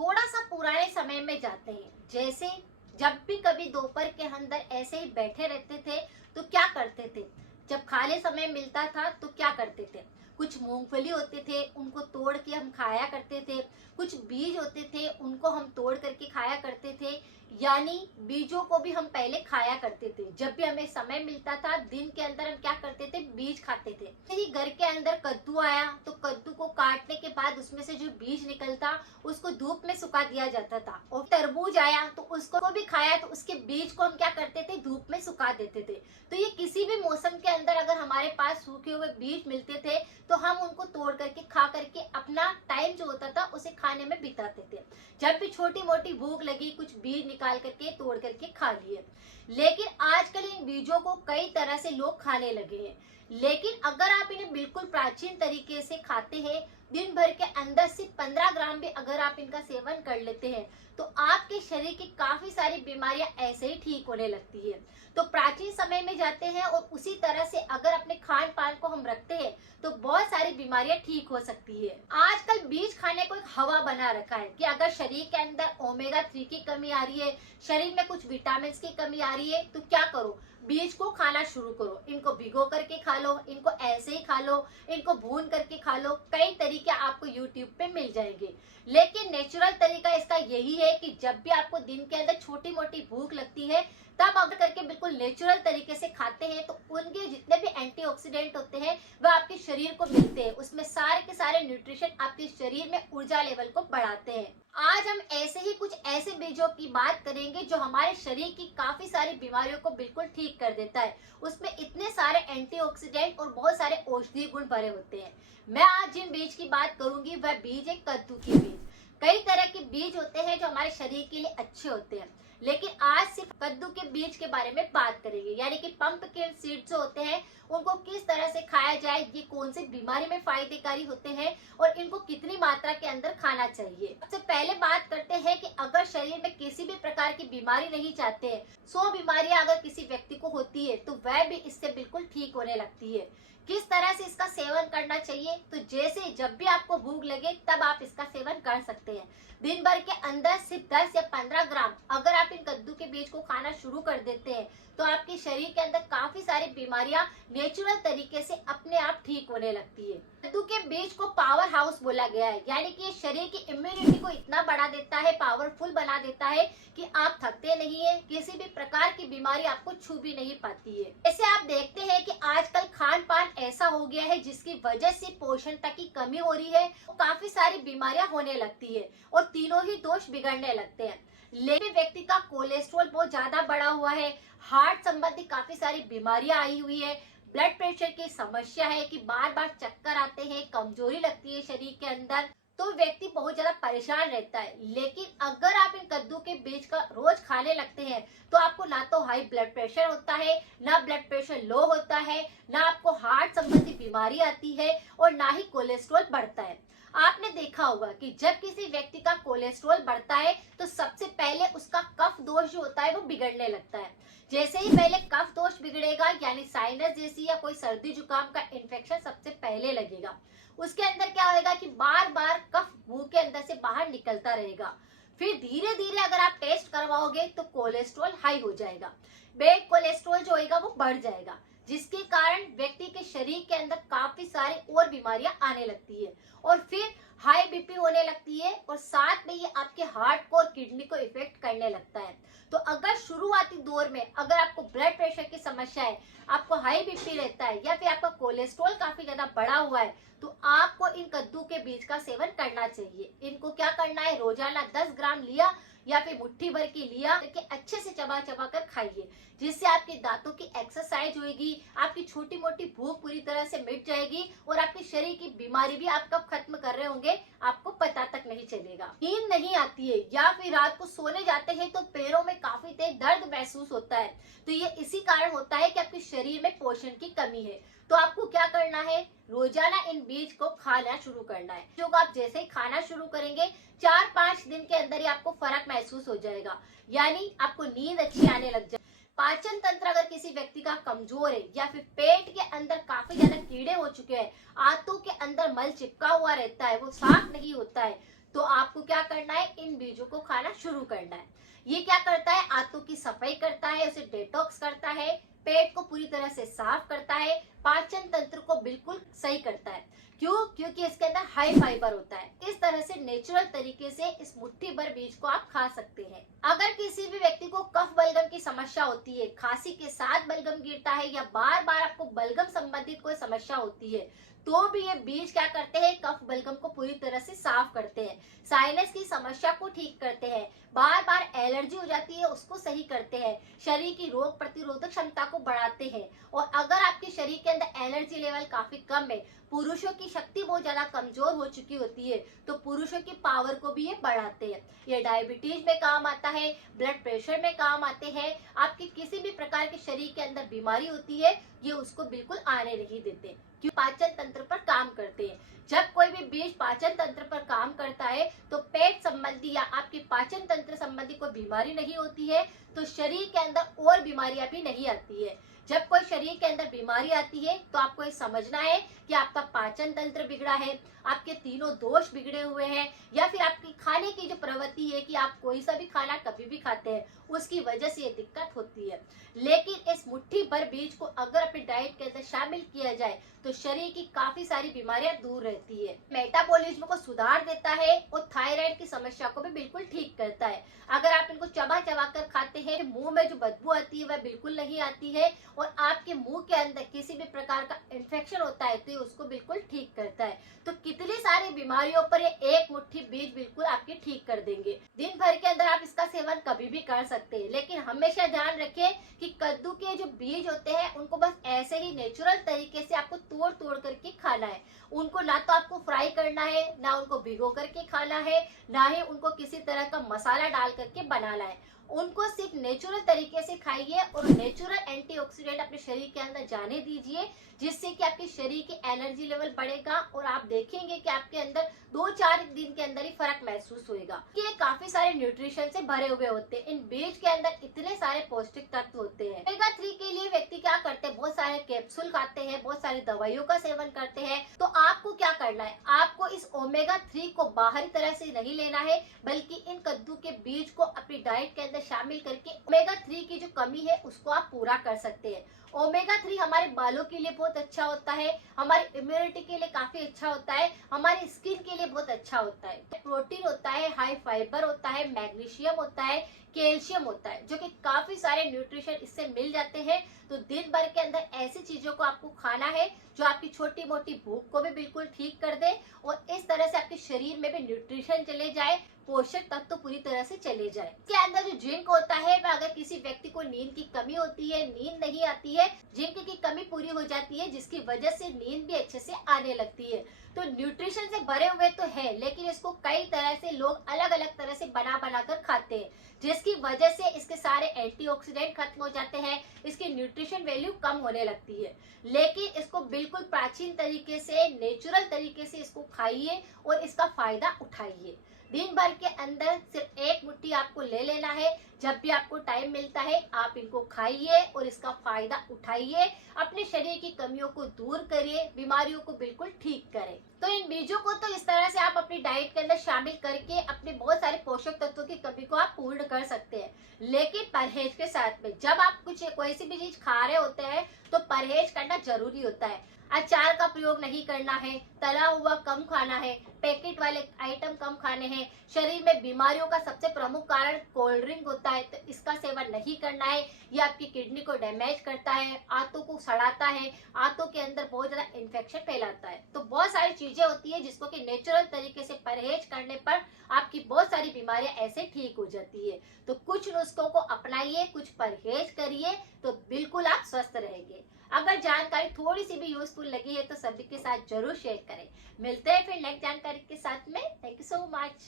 थोड़ा सा पुराने समय में जाते हैं। जैसे जब भी कभी दोपहर के अंदर ऐसे ही बैठे रहते थे तो क्या करते थे, जब खाली समय मिलता था तो क्या करते थे, कुछ मूंगफली होते थे उनको तोड़ के हम खाया करते थे, कुछ बीज होते थे उनको हम तोड़ करके खाया करते थे। यानी बीजों को भी हम पहले खाया करते थे। जब भी हमें समय मिलता था दिन के अंदर हम क्या करते थे, बीज खाते थे। ही घर के अंदर कद्दू आया तो कद्दू को काटने के बाद उसमें से जो बीज निकलता उसको धूप में सुखा दिया जाता था। और तरबूज आया तो उसको भी खाया तो उसके बीज को हम क्या करते थे, धूप में सुखा देते थे। तो ये किसी भी मौसम के अंदर अगर हमारे पास सूखे हुए बीज मिलते थे तो हम उनको तोड़ करके खा करके अपना टाइम जो होता था उसे खाने में बिताते थे। जब भी छोटी मोटी भूख लगी कुछ बीज निकाल करके तोड़ करके खा लिए। लेकिन आजकल इन बीजों को कई तरह से लोग खाने लगे हैं। लेकिन अगर आप इन्हें बिल्कुल प्राचीन तरीके से खाते हैं, दिन भर के अंदर सिर्फ 15 ग्राम भी अगर आप इनका सेवन कर लेते हैं तो आपके शरीर की काफी सारी बीमारियां ऐसे ही ठीक होने लगती है। तो प्राचीन समय में जाते हैं और उसी तरह से अगर अपने खान पान को हम रखते हैं तो बहुत सारी बीमारियां ठीक हो सकती है। आजकल बीज खाने को एक हवा बना रखा है कि अगर शरीर के अंदर ओमेगा 3 की कमी आ रही है, शरीर में कुछ विटामिन की कमी आ रही है तो क्या करो, बीज को खाना शुरू करो। इनको भिगो करके खा लो, इनको ऐसे ही खा लो, इनको भून करके खा लो। कई तरीके आपको यूट्यूब पे मिल जाएंगे। लेकिन नेचुरल तरीका इसका यही है कि जब भी आपको दिन के अंदर छोटी मोटी भूख लगती है तब अगर करके बिल्कुल नेचुरल तरीके से खाते हैं तो उनके जितने भी एंटीऑक्सीडेंट होते हैं वह आपके शरीर को मिलते हैं। उसमें सारे के सारे न्यूट्रिशन आपके शरीर में ऊर्जा लेवल को बढ़ाते हैं। आज हम ऐसे ही कुछ ऐसे बीजों की बात करेंगे जो हमारे शरीर की काफी सारी बीमारियों को बिल्कुल ठीक कर देता है। उसमें इतने सारे एंटीऑक्सीडेंट और बहुत सारे औषधीय गुण भरे होते हैं। मैं आज जिन बीज की बात करूंगी वह बीज है कद्दू के बीज। कई तरह के बीज होते हैं जो हमारे शरीर के लिए अच्छे होते हैं, लेकिन आज सिर्फ कद्दू के बीज के बारे में बात करेंगे। यानी कि पंपकिन सीड जो होते हैं उनको किस तरह से खाया जाए, ये कौन सी बीमारी में फायदेकारी होते हैं और इनको कितनी मात्रा के अंदर खाना चाहिए। सबसे पहले बात करते हैं कि अगर शरीर में किसी भी प्रकार की बीमारी नहीं चाहते हैं, 100 बीमारियां अगर किसी व्यक्ति को होती है तो वह भी इससे बिल्कुल ठीक होने लगती है। किस तरह से इसका सेवन करना चाहिए, तो जैसे जब भी आपको भूख लगे तब आप इसका सेवन कर सकते हैं। दिन भर के अंदर सिर्फ 10 या 15 ग्राम अगर आप इन कद्दू के बीज को खाना शुरू कर देते हैं तो आपके शरीर के अंदर काफी सारी बीमारियां नेचुरल तरीके से अपने आप ठीक होने लगती है। कद्दू के बीज को पावर हाउस बोला गया है, यानी कि ये शरीर की इम्यूनिटी को इतना बढ़ा देता है, पावरफुल बना देता है कि आप थकते नहीं है, किसी भी प्रकार की बीमारी आपको छू भी नहीं पाती है। ऐसे आप देखते हैं कि आजकल खान पान ऐसा हो गया है जिसकी वजह से पोषण तक की कमी हो रही है, तो काफी सारी बीमारियां होने लगती है और तीनों ही दोष बिगड़ने लगते हैं। लेकिन व्यक्ति का कोलेस्ट्रॉल बहुत ज्यादा बढ़ा हुआ है, हार्ट संबंधी काफी सारी बीमारियां आई हुई है, ब्लड प्रेशर की समस्या है कि बार बार चक्कर आते हैं, कमजोरी लगती है शरीर के अंदर, तो व्यक्ति बहुत ज्यादा परेशान रहता है। लेकिन अगर आप इन कद्दू के बीज का रोज खाने लगते हैं तो आपको ना तो हाई ब्लड प्रेशर होता है, ना ब्लड प्रेशर लो होता है, ना आपको हार्ट संबंधी बीमारी आती है और ना ही कोलेस्ट्रॉल बढ़ता है। आपने देखा होगा कि जब किसी व्यक्ति का कोलेस्ट्रॉल बढ़ता है तो सबसे पहले उसका कफ दोष जो होता है वो बिगड़ने लगता है। जैसे ही पहले कफ दोष बिगड़ेगा यानी साइनस जैसी या कोई सर्दी जुकाम का इन्फेक्शन सबसे पहले लगेगा। उसके अंदर क्या होगा कि बार बार कफ मुंह के अंदर से बाहर निकलता रहेगा। फिर धीरे धीरे अगर आप टेस्ट करवाओगे तो कोलेस्ट्रॉल हाई हो जाएगा, बैड कोलेस्ट्रॉल जो होगा वो बढ़ जाएगा, जिसके कारण व्यक्ति के शरीर के अंदर काफी सारी और बीमारियां आने लगती है और फिर हाई बीपी होने लगती है और साथ में ये आपके हार्ट को और किडनी को इफेक्ट करने लगता है। तो अगर शुरुआती दौर में अगर आपको ब्लड प्रेशर की समस्या है, आपको हाई बीपी रहता है या फिर आपका कोलेस्ट्रॉल काफी ज्यादा बढ़ा हुआ है तो आपको इन कद्दू के बीज का सेवन करना चाहिए। इनको क्या करना है, रोजाना 10 ग्राम लिया या फिर मुट्ठी भर की लिया करके अच्छे से चबा चबा कर खाइए, जिससे आपके दांतों की एक्सरसाइज होगी, आपकी छोटी मोटी भूख पूरी तरह से मिट जाएगी और आपके शरीर की बीमारी भी आप कब खत्म कर रहे होंगे आपको पता तक नहीं चलेगा। नींद नहीं आती है या फिर रात को सोने जाते हैं तो पैरों में काफी तेज दर्द महसूस होता है, तो ये इसी कारण होता है कि आपके शरीर में पोषण की कमी है। तो आपको क्या करना है, रोजाना इन बीज को खाना शुरू करना है। जो आप जैसे ही खाना शुरू करेंगे 4-5 दिन के अंदर ही आपको फर्क महसूस हो जाएगा, यानी आपको नींद अच्छी आने लग जाए। पाचन तंत्र अगर किसी व्यक्ति का कमजोर है या फिर पेट के अंदर काफी ज्यादा कीड़े हो चुके हैं, आंतों के अंदर मल चिपका हुआ रहता है, वो साफ नहीं होता है, तो आपको क्या करना है, इन बीजों को खाना शुरू करना है। ये क्या करता है, आंतों की सफाई करता है, उसे डिटॉक्स करता है, पेट को पूरी तरह से साफ करता है, पाचन तंत्र को बिल्कुल सही करता है। क्यों? क्योंकि इसके अंदर हाई फाइबर होता है। इस तरह से नेचुरल तरीके से इस मुट्ठी भर बीज को आप खा सकते हैं। अगर किसी भी व्यक्ति को कफ बलगम की समस्या होती है, खांसी के साथ बलगम गिरता है या बार बार आपको बलगम संबंधित कोई समस्या होती है, तो भी ये बीज क्या करते हैं, कफ बलगम को पूरी तरह से साफ करते हैं, साइनस की समस्या को ठीक करते हैं, बार बार एलर्जी हो जाती है उसको सही करते हैं, शरीर की रोग प्रतिरोधक क्षमता को बढ़ाते हैं। और अगर आपके शरीर के अंदर एनर्जी लेवल काफी कम है, पुरुषों की शक्ति बहुत ज्यादा कमजोर हो चुकी होती है, तो पुरुषों की पावर को भी ये बढ़ाते हैं। ये डायबिटीज में काम आता है, ब्लड प्रेशर में काम आते हैं, आपकी किसी भी प्रकार के शरीर के अंदर बीमारी होती है ये उसको बिल्कुल आने नहीं देते, क्यों? पाचन तंत्र पर काम करते हैं। जब कोई भी बीज पाचन तंत्र पर काम करता है तो पेट संबंधी या आपके पाचन तंत्र संबंधी कोई बीमारी नहीं होती है, तो शरीर के अंदर और बीमारियां भी नहीं आती है। जब कोई शरीर के अंदर बीमारी आती है तो आपको ये समझना है कि आपका पाचन तंत्र बिगड़ा है, आपके तीनों दोष बिगड़े हुए हैं, या फिर आपकी खाने की जो प्रवृत्ति है कि आप कोई सा भी खाना कभी भी खाते हैं, उसकी वजह से ये दिक्कत होती है। लेकिन इस मुट्ठी भर बीज को अगर अपनी डाइट के अंदर शामिल किया जाए तो शरीर की काफी सारी बीमारियां दूर रहती है, मेटाबॉलिज्म को सुधार देता है और थायराइड की समस्या को भी बिल्कुल ठीक करता है। अगर आप इनको चबा चबा कर खाते हैं, मुंह में जो बदबू आती है वह बिल्कुल नहीं आती है, और आपके मुंह के अंदर किसी भी प्रकार का इन्फेक्शन होता है तो उसको बिल्कुल ठीक करता है। तो कितनी सारी बीमारियों पर ये एक मुट्ठी बीज बिल्कुल आपकी ठीक कर देंगे। दिन भर के अंदर आप इसका सेवन कभी भी कर सकते हैं, लेकिन हमेशा ध्यान रखें कि कद्दू के जो बीज होते हैं उनको बस ऐसे ही नेचुरल तरीके से आपको तोड़ तोड़ करके खाना है। उनको ना तो आपको फ्राई करना है, ना उनको भिगो करके खाना है, ना ही उनको किसी तरह का मसाला डाल करके बनाना है। उनको सिर्फ नेचुरल तरीके से खाइए और नेचुरल एंटीऑक्सीडेंट अपने शरीर के अंदर जाने दीजिए, जिससे कि आपके शरीर की एनर्जी लेवल बढ़ेगा और आप देखेंगे कि आपके अंदर 2-4 दिन के अंदर ही फर्क महसूस होएगा। कि ये काफी सारे न्यूट्रिशन से भरे हुए होते हैं, इन बीज के अंदर इतने सारे पौष्टिक तत्व होते हैं। ओमेगा 3 के लिए व्यक्ति क्या करते हैं, बहुत सारे कैप्सूल खाते हैं, बहुत सारी दवाइयों का सेवन करते हैं। तो आपको क्या करना है, आपको इस ओमेगा 3 को बाहरी तरह से नहीं लेना है, बल्कि इन कद्दू के बीज को अपनी डाइट के अंदर शामिल करके ओमेगा 3 की जो कमी है उसको आप पूरा कर सकते हैं। ओमेगा 3 हमारे बालों के लिए बहुत अच्छा होता है, हमारी इम्यूनिटी के लिए काफी अच्छा होता है, हमारी स्किन के लिए बहुत अच्छा होता है। प्रोटीन होता है, हाई फाइबर होता है, मैग्नीशियम होता है, कैल्शियम होता है, जो कि काफी सारे न्यूट्रिशन इससे मिल जाते हैं। तो दिन भर के अंदर ऐसी चीजों को आपको खाना है जो आपकी छोटी मोटी भूख को भी बिल्कुल ठीक कर दे और इस तरह से आपके शरीर में भी न्यूट्रिशन चले जाए, पोषक तत्व तो पूरी तरह से चले जाए। इसके अंदर जो जिंक होता है, वह अगर किसी व्यक्ति को नींद की कमी होती है, नींद नहीं आती है, जिंक की कमी पूरी हो जाती है, जिसकी वजह से नींद भी अच्छे से आने लगती है। तो न्यूट्रिशन से भरे हुए तो है, लेकिन इसको कई तरह से लोग अलग अलग तरह से बना बना कर खाते हैं, जिसकी वजह से इसके सारे एंटीऑक्सीडेंट खत्म हो जाते हैं, इसकी न्यूट्रिशन वैल्यू कम होने लगती है। लेकिन इसको बिल्कुल प्राचीन तरीके से, नेचुरल तरीके से इसको खाइए और इसका फायदा उठाइए। दिन भर के अंदर सिर्फ एक मुट्ठी आपको ले लेना है, जब भी आपको टाइम मिलता है आप इनको खाइए और इसका फायदा उठाइए, अपने शरीर की कमियों को दूर करिए, बीमारियों को बिल्कुल ठीक करें। तो इन बीजों को तो इस तरह से आप अपनी डाइट के अंदर शामिल करके अपने बहुत सारे पोषक तत्वों की कमी को आप पूर्ण कर सकते हैं, लेकिन परहेज के साथ में। जब आप कोई सी भी चीज खा रहे होते हैं तो परहेज करना जरूरी होता है। अचार का प्रयोग नहीं करना है, तला हुआ कम खाना है, पैकेट वाले आइटम कम खाने हैं। शरीर में बीमारियों का सबसे प्रमुख कारण कोल्ड ड्रिंक होता है, तो इसका सेवन नहीं करना है। ये आपकी किडनी को डैमेज करता है, आंतों को सड़ाता है, आंतों के अंदर बहुत ज्यादा इन्फेक्शन फैलाता है। तो बहुत सारी चीजें होती है जिसको कि नेचुरल तरीके से परहेज करने पर आपकी बहुत सारी बीमारियां ऐसे ठीक हो जाती है। तो कुछ नुस्खों को अपनाइए, कुछ परहेज करिए, तो बिल्कुल आप स्वस्थ रहेंगे। अगर जानकारी थोड़ी सी भी यूजफुल लगी है तो सभी के साथ जरूर शेयर करें। मिलते हैं फिर नेक्स्ट जानकारी के साथ में। Thank you so much.